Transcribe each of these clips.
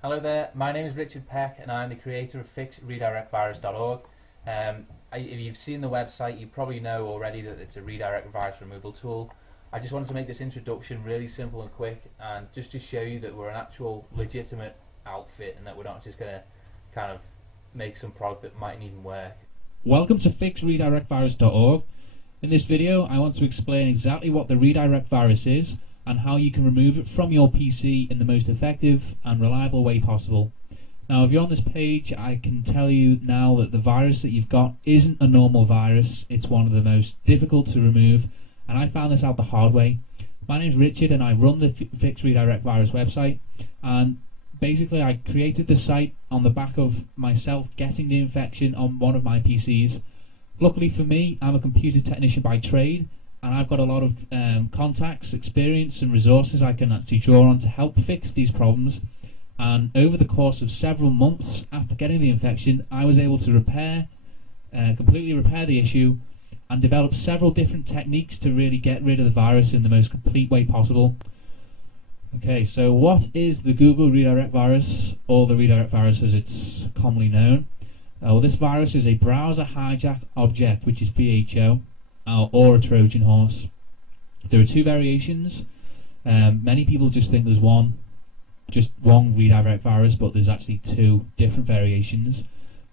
Hello there, my name is Richard Peck and I'm the creator of FixRedirectVirus.org. If you've seen the website, you probably know already that it's a redirect virus removal tool. I just wanted to make this introduction really simple and quick, and just to show you that we're an actual legitimate outfit and that we're not just going to kind of make some product that mightn't even work. Welcome to FixRedirectVirus.org. In this video I want to explain exactly what the redirect virus is and how you can remove it from your PC in the most effective and reliable way possible. Now, if you're on this page, I can tell you now that the virus that you've got isn't a normal virus. It's one of the most difficult to remove, and I found this out the hard way. My name's Richard and I run the Fix Redirect Virus website, and basically I created the site on the back of myself getting the infection on one of my PCs. Luckily for me, I'm a computer technician by trade, and I've got a lot of contacts, experience and resources I can actually draw on to help fix these problems. And over the course of several months after getting the infection, I was able to completely repair the issue and develop several different techniques to really get rid of the virus in the most complete way possible. Okay, so what is the Google redirect virus, or the redirect virus as it's commonly known? Well, this virus is a browser hijack object, which is BHO, or a Trojan horse. There are two variations. Many people just think there's one redirect virus, but there's actually two different variations: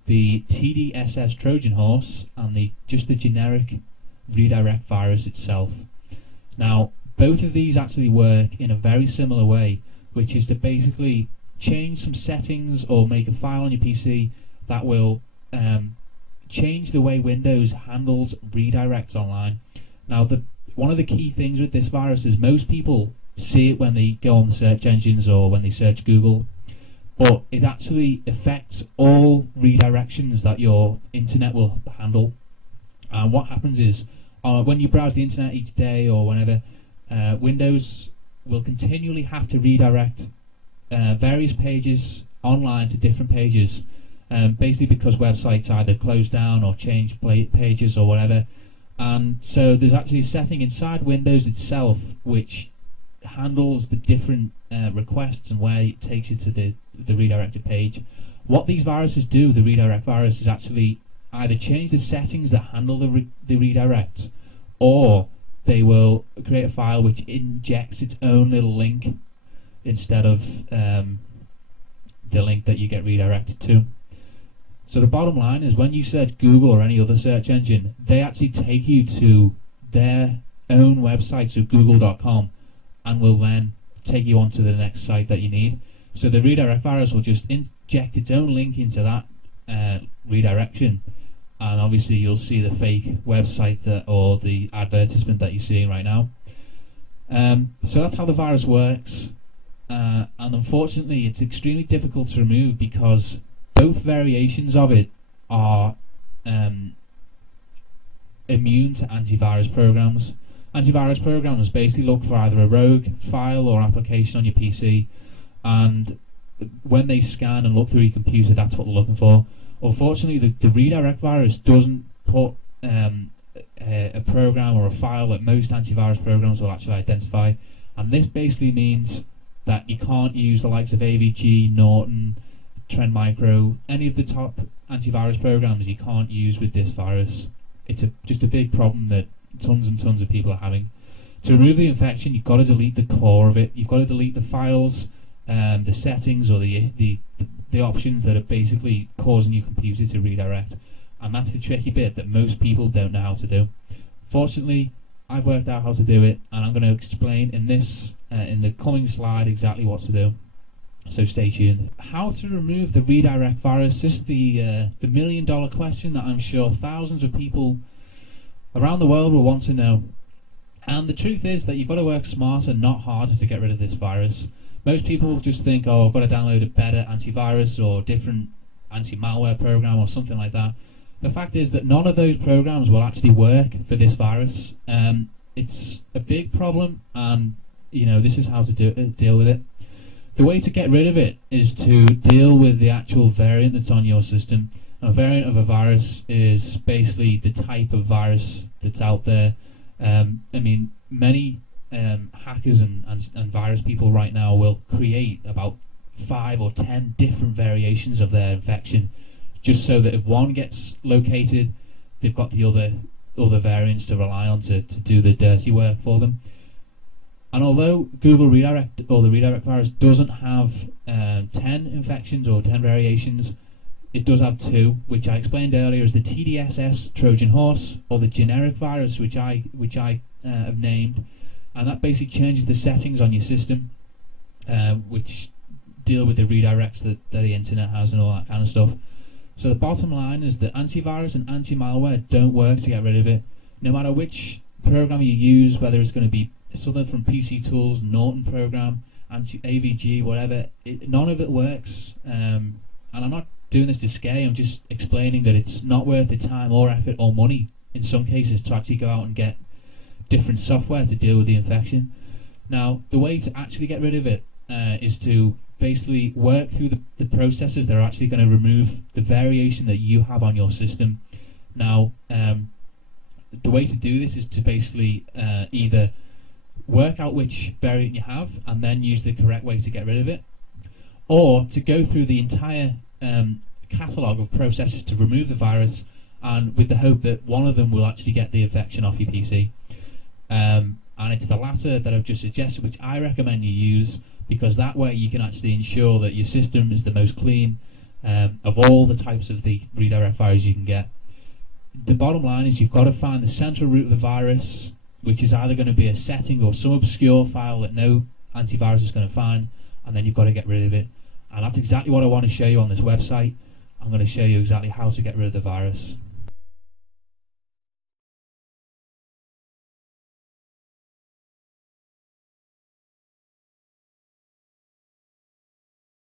the TDSS Trojan horse and just the generic redirect virus itself. Now, both of these actually work in a very similar way, which is to basically change some settings or make a file on your PC that will change the way Windows handles redirects online. Now, one of the key things with this virus is most people see it when they go on the search engines or when they search Google, but it actually affects all redirections that your internet will handle. And what happens is, when you browse the internet each day or whenever, Windows will continually have to redirect various pages online to different pages, basically because websites either close down or change pages or whatever. And so there's actually a setting inside Windows itself which handles the different requests and where it takes you to the redirected page. What these viruses do, the redirect virus, is actually either change the settings that handle the redirect, or they will create a file which injects its own little link instead of the link that you get redirected to. So the bottom line is, when you search Google or any other search engine, they actually take you to their own website, so google.com, and will then take you on to the next site that you need. So the redirect virus will just inject its own link into that redirection, and obviously you'll see the fake website or the advertisement that you're seeing right now. So that's how the virus works, and unfortunately it's extremely difficult to remove because both variations of it are immune to antivirus programs. Antivirus programs basically look for either a rogue file or application on your PC, and when they scan and look through your computer, that's what they're looking for. Unfortunately, the redirect virus doesn't put a program or a file that most antivirus programs will actually identify, and this basically means that you can't use the likes of AVG, Norton, Trend Micro, any of the top antivirus programs you can't use with this virus. It's just a big problem that tons and tons of people are having. To remove the infection, you've got to delete the core of it. You've got to delete the files, the settings, or the options that are basically causing your computer to redirect. And that's the tricky bit that most people don't know how to do. Fortunately, I've worked out how to do it, and I'm going to explain in the coming slide exactly what to do. So stay tuned. How to remove the redirect virus? This is the million-dollar question that I'm sure thousands of people around the world will want to know. And the truth is that you've got to work smarter, not harder, to get rid of this virus. Most people just think, oh, I've got to download a better antivirus or different anti-malware program or something like that. The fact is that none of those programs will actually work for this virus. It's a big problem, and this is how to deal with it. The way to get rid of it is to deal with the actual variant that's on your system. A variant of a virus is basically the type of virus that's out there. Many hackers and virus people right now will create about 5 or 10 different variations of their infection, just so that if one gets located, they've got the other variants to rely on to do the dirty work for them. And although Google Redirect, or the redirect virus, doesn't have 10 infections or 10 variations, it does have 2, which I explained earlier as the TDSS Trojan horse, or the generic virus, which I have named, and that basically changes the settings on your system, which deal with the redirects that the internet has and all that kind of stuff. So the bottom line is that antivirus and anti-malware don't work to get rid of it. No matter which program you use, whether it's going to be something from PC Tools, Norton program, AVG, whatever, none of it works. And I'm not doing this to scare you, I'm just explaining that it's not worth the time or effort or money in some cases to actually go out and get different software to deal with the infection. Now, the way to actually get rid of it is to basically work through the processes that are actually going to remove the variation that you have on your system. Now, the way to do this is to basically either work out which variant you have and then use the correct way to get rid of it, or to go through the entire catalogue of processes to remove the virus, and with the hope that one of them will actually get the infection off your PC. And it's the latter that I've just suggested, which I recommend you use, because that way you can actually ensure that your system is the most clean of all the types of the redirect virus you can get. The bottom line is you've got to find the central root of the virus, which is either going to be a setting or some obscure file that no antivirus is going to find, and then you've got to get rid of it. And that's exactly what I want to show you on this website. I'm going to show you exactly how to get rid of the virus.